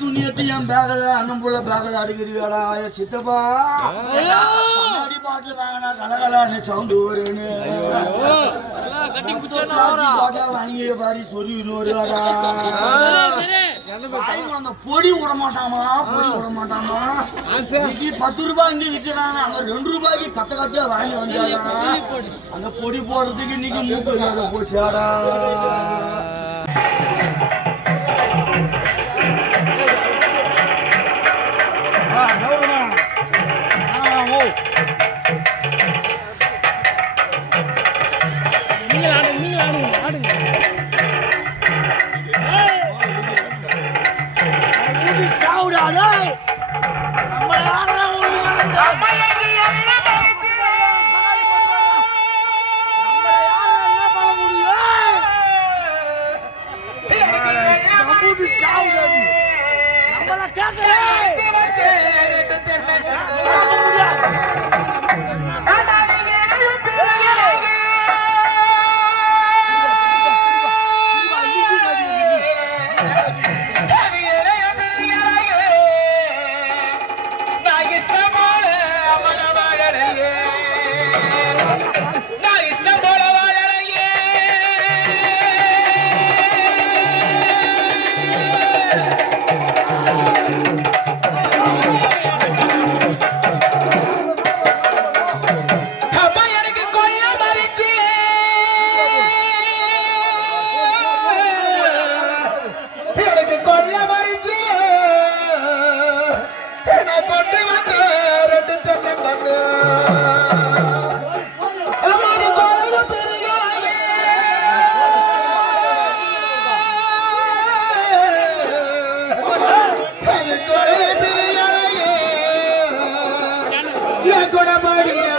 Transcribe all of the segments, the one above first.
துணியத்து என் பேகல அண்ணன் புள்ள பேகல அடிக்கிறீங்களா சித்தப்பா கண்ணாடி பாட்டுல வாங்கினா கலகலான்னு சவுண்டு வருன்னு பாட்டா வாங்கி பாடி சொல்லி இன்னொரு வந்த பொடி விட மாட்டாமா? பொடி விட மாட்டாமா? இன்னைக்கு பத்து ரூபாய் இங்க விக்கிறாங்க அங்க ரெண்டு ரூபாய்க்கு கத்த கத்தியா வாங்கி வந்தாங்க அந்த பொடி போடுறதுக்கு இன்னைக்கு மூக்கு போச்சாடா Heavy என்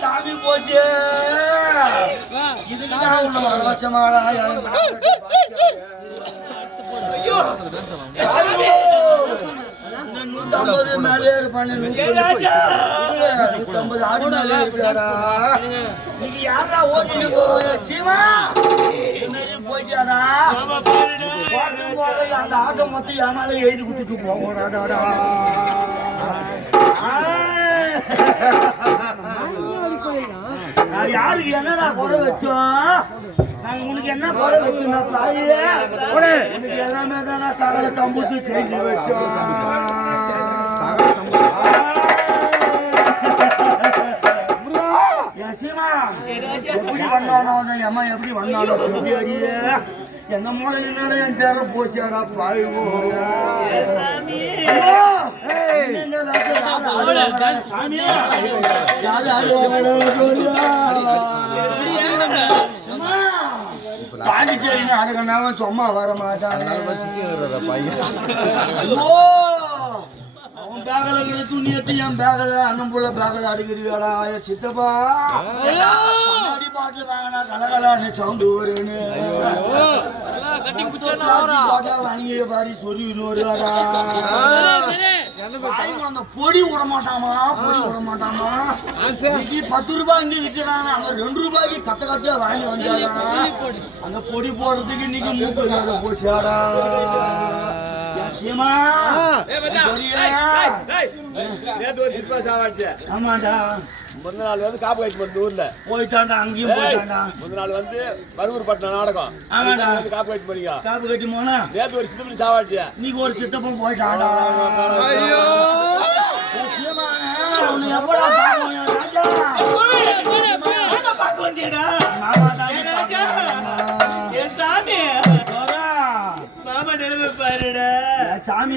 சாமி போச்சு இந்த நூத்தம்பது மேலே இருப்பானே நூத்தம்பது ஆடு மேலே இருக்காடா நீங்க யாரா ஓட்டிட்டு போய சீமா அந்த ஆட்டோ மொத்தம் என் எழுதி கொடுத்துட்டு போகடாடா யாருக்கு என்னடா குறை வச்சோம்? நாங்க உனக்கு என்ன குறை வச்சோம்னா பாரு உனக்கு எல்லாமே தானே சகல சம்பூத்து செஞ்சு வச்சோம். எப்படி வந்தானோ அந்த எம்மா எப்படி வந்தானோ என்ன மூலம் நின்னாலும் என் பேர போசியாடா பாய்வோ சாமி. யாரு பாண்டிச்சேரின்னு அடக்கனாவன் சும்மா வர மாட்டாங்க. பேகல இருக்கிற துணியத்தை என் பேகல அண்ணன் புள்ள பேகல அடிக்கிறீடா சித்தப்பா. கண்ணாடி பாட்டில் வாங்கினா கலகலான்னு சவுண்டு வருன்னு வாங்கி பாரி நூறுடா வாங்கி வந்த பொடி விட மாட்டாமா? பொடி விட மாட்டாமா? இன்னைக்கு பத்து ரூபாய் இங்க விக்கிறாங்க அங்க ரெண்டு ரூபாய்க்கு கத்த கத்தியா வாங்கி வந்தாங்க அந்த பொடி போடுறதுக்கு இன்னைக்கு மூக்கு போச்சாடா சீமா? ஆமாண்டா முந்தின நாள் வந்து காப்பு கட்டி போட்டு ஊர்ல. போயிட்டான்டா அங்கேயும் போயிட்டான்டா. முந்தின நாள் வந்து பருவூர் பட்டினம் நாடகம். வந்து காப்பு கட்டி பண்ணிக்கோ காப்பு கட்டி போனா? நேத்து ஒரு சித்தப்படி சாவாச்சு. இன்னைக்கு ஒரு சித்தப்பன் சீமா, உன்னை எப்படா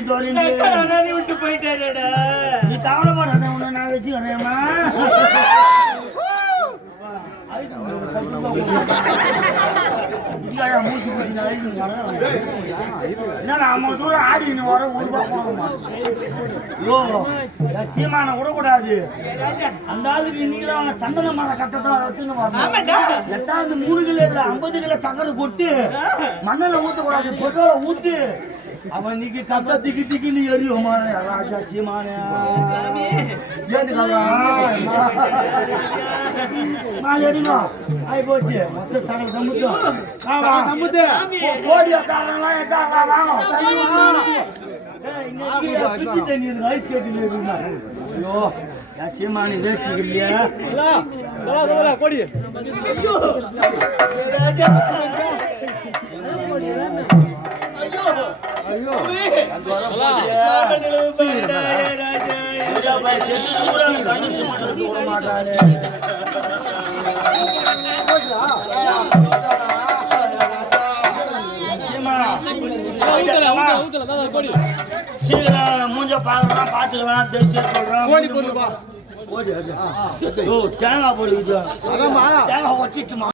தோரின்னு என் அனாதை விட்டு போயிட்டாருடா நீ கவலைப்படாத உன்னை நான் வச்சுக்கிறேம்மா. சீமான விடக்கூடாது. அந்த ஆளுக்கு இன்னைக்கு அவனை சந்தன கட்டத்தான். வரணும். எட்டாவது மூணு கிலோ இல்ல ஐம்பது கிலோ சக்கரை கொட்டு மண்ணில் ஊத்தக்கூடாது பொருளை ஊத்து. அவன் இன்னைக்கு கட்ட திக்கி திக்கின்னு எரியுமா. ராஜா சீமானே. ஏந்து நான் எடுங்க ஆயி போச்சு மொத்த சகல சமுத்திரம். ஆமா சமுத்திரம். கோடி எத்தாரலாம் எத்தாரலாம் வாங்க தண்ணி வாங்க ஏய், இங்க கீழே சுத்தி தண்ணி இருக்கு, ஐஸ் கட்டில இருக்குங்க. ஐயோ, என் சீமானி வேஷ்டிக்கு இல்லையா? இதா, இதா, இதா, கொடி மாமா நிலைமை பாருடா ஏ ராஜா. ஐயா, பையன் சீக்கிரம் மூஞ்ச சொல்றேன் தேங்காய் போடுது தேங்காய் வச்சுட்டுமா